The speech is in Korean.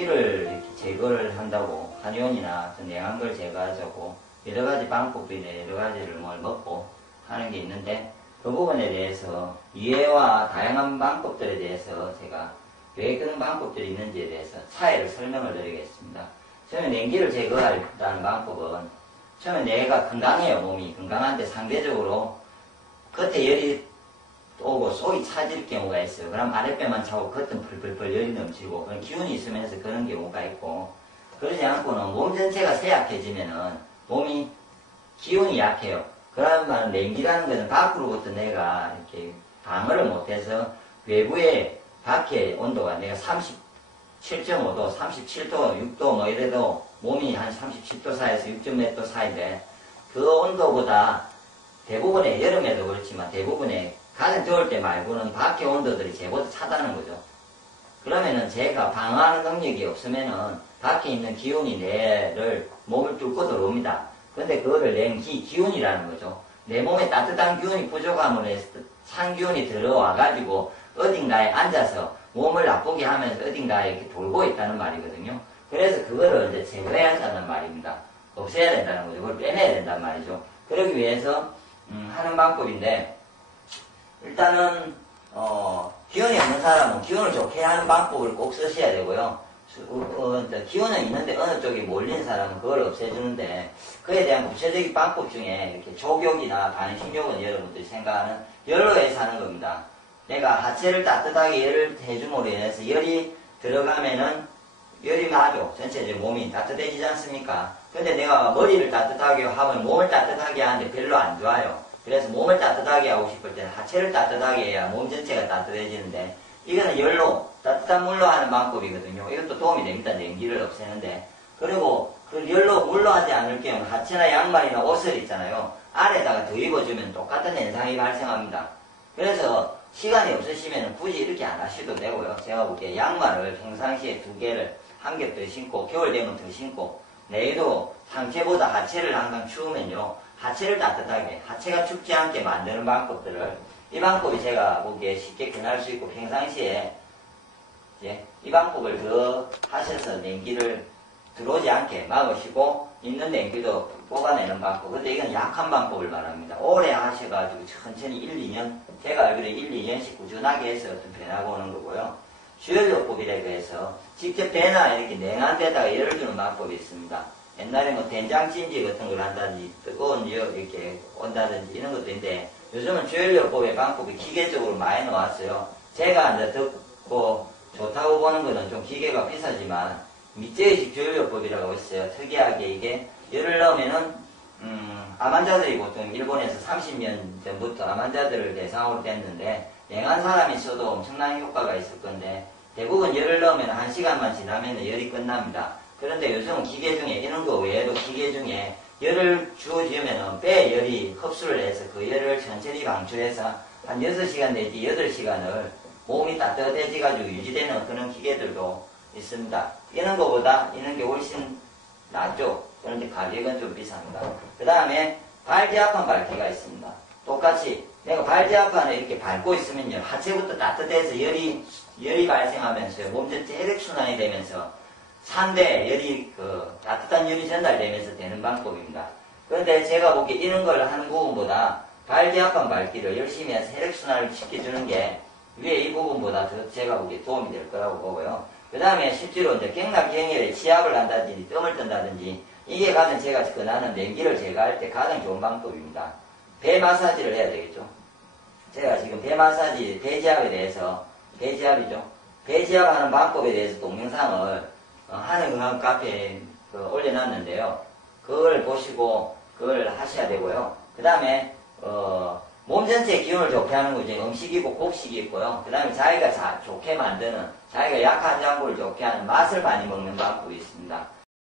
냉기를 이렇게 제거를 한다고 한의원이나 냉한 걸 제거하자고 여러 가지 방법이나 여러 가지를 뭘 먹고 하는 게 있는데 그 부분에 대해서 이해와 다양한 방법들에 대해서 제가 왜 그런 방법들이 있는지에 대해서 차이를 설명을 드리겠습니다. 처음에 냉기를 제거하는 방법은 처음에 내가 건강해요. 몸이 건강한데 상대적으로 겉에 열이 오고 속이 차질 경우가 있어요. 그럼 아랫배만 차고 겉은 펄펄펄 열이 넘치고 그런 기운이 있으면서 그런 경우가 있고 그러지 않고는 몸 전체가 쇠약해지면은 몸이 기운이 약해요. 그러면 냉기라는 것은 밖으로부터 내가 이렇게 방어를 못해서 외부의 밖의 온도가 내가 37.5도, 37도, 6도 뭐 이래도 몸이 한 37도 사이에서 6.몇 도 사이인데 그 온도보다 대부분의 여름에도 그렇지만 대부분의 가장 더울 때 말고는 밖의 온도들이 제보다 차다는 거죠. 그러면은 제가 방어하는 능력이 없으면은 밖에 있는 기운이 내를 몸을 뚫고 들어옵니다. 근데 그거를 냉기, 기운이라는 거죠. 내 몸에 따뜻한 기운이 부족함으로 해서 찬 기운이 들어와가지고 어딘가에 앉아서 몸을 나쁘게 하면서 어딘가에 이렇게 돌고 있다는 말이거든요. 그래서 그거를 이제 제거해야 한다는 말입니다. 없애야 된다는 거죠. 그걸 빼내야 된단 말이죠. 그러기 위해서 하는 방법인데 일단은 기운이 없는 사람은 기운을 좋게 하는 방법을 꼭 쓰셔야 되고요. 기운은 있는데 어느 쪽이 몰린 사람은 그걸 없애주는데 그에 대한 구체적인 방법 중에 이렇게 족욕이나 반신욕은 여러분들이 생각하는 열로 해서 하는 겁니다. 내가 하체를 따뜻하게 열을 해줌으로 인해서 열이 들어가면은 열이 나죠. 전체적으로 몸이 따뜻해지지 않습니까? 근데 내가 머리를 따뜻하게 하면 몸을 따뜻하게 하는데 별로 안 좋아요. 그래서 몸을 따뜻하게 하고 싶을 때는 하체를 따뜻하게 해야 몸 전체가 따뜻해지는데 이거는 열로 따뜻한 물로 하는 방법이거든요. 이것도 도움이 됩니다. 냉기를 없애는데. 그리고 그 열로 물로 하지 않을 경우 하체나 양말이나 옷을 있잖아요. 안에다가 더 입어주면 똑같은 현상이 발생합니다. 그래서 시간이 없으시면 굳이 이렇게 안 하셔도 되고요. 제가 보기에 양말을 평상시에 2개를 한 겹 더 신고 겨울 되면 더 신고 내일도 상체보다 하체를 항상 추우면요. 하체를 따뜻하게 하체가 춥지 않게 만드는 방법들을 이 방법이 제가 보기에 쉽게 변할 수 있고 평상시에 이 방법을 더 하셔서 냉기를 들어오지 않게 막으시고 있는 냉기도 뽑아내는 방법. 근데 이건 약한 방법을 말합니다. 오래 하셔가지고 천천히 1, 2년 제가 알기로 1, 2년씩 꾸준하게 해서 어떤 변화가 오는 거고요. 주열요법이라고 해서 직접 배나 이렇게 냉한 데다가 열을 주는 방법이 있습니다. 옛날에 뭐 된장찜질 같은 걸 한다든지 뜨거운 열 이렇게 온다든지 이런 것도 있는데 요즘은 주열요법의 방법이 기계적으로 많이 나왔어요. 제가 이제 듣고 좋다고 보는 거는 좀 기계가 비싸지만 밑재의식 주열요법이라고 있어요. 특이하게 이게 열을 넣으면은 암 환자들이 보통 일본에서 30년 전부터 암 환자들을 대상으로 됐는데 냉한 사람이 있어도 엄청난 효과가 있을 건데 대부분 열을 넣으면 1시간만 지나면 열이 끝납니다. 그런데 요즘은 기계 중에 이런 거 외에도 기계 중에 열을 주어주면 뼈에 열이 흡수를 해서 그 열을 천천히 방출해서 한 6시간 내지 8시간을 몸이 따뜻해져가지고 유지되는 그런 기계들도 있습니다. 이런 거보다 이런 게 훨씬 낫죠. 그런데 가격은 좀 비쌉니다. 그 다음에 발디아판 밟기가 있습니다. 똑같이 내가 발디아판을 이렇게 밟고 있으면요. 하체부터 따뜻해서 열이 발생하면서 몸 전체 혈액순환이 되면서 상대에 열이 따뜻한 열이 전달되면서 되는 방법입니다. 그런데 제가 보기에 이런 걸 하는 부분보다 발디아판 밟기를 열심히 해서 혈액순환을 시켜주는 게 위에 이 부분보다 더 제가 보기에 도움이 될 거라고 보고요. 그 다음에 실제로 이제 경락경혈에 치압을 한다든지 뜸을 뜬다든지 이게 가장 제가 권하는 냉기를 제거할 때 가장 좋은 방법입니다. 배 마사지를 해야 되겠죠. 제가 지금 배 마사지, 배지압에 대해서 배지압이죠. 배지압하는 방법에 대해서 동영상을 하는 건강 카페에 올려놨는데요. 그걸 보시고 그걸 하셔야 되고요. 그 다음에 몸 전체의 기운을 좋게 하는 거 이제 음식이고 곡식이 있고요. 그 다음에 자기가 좋게 만드는 자기가 약한 장부를 좋게 하는 맛을 많이 먹는 방법이 있습니다.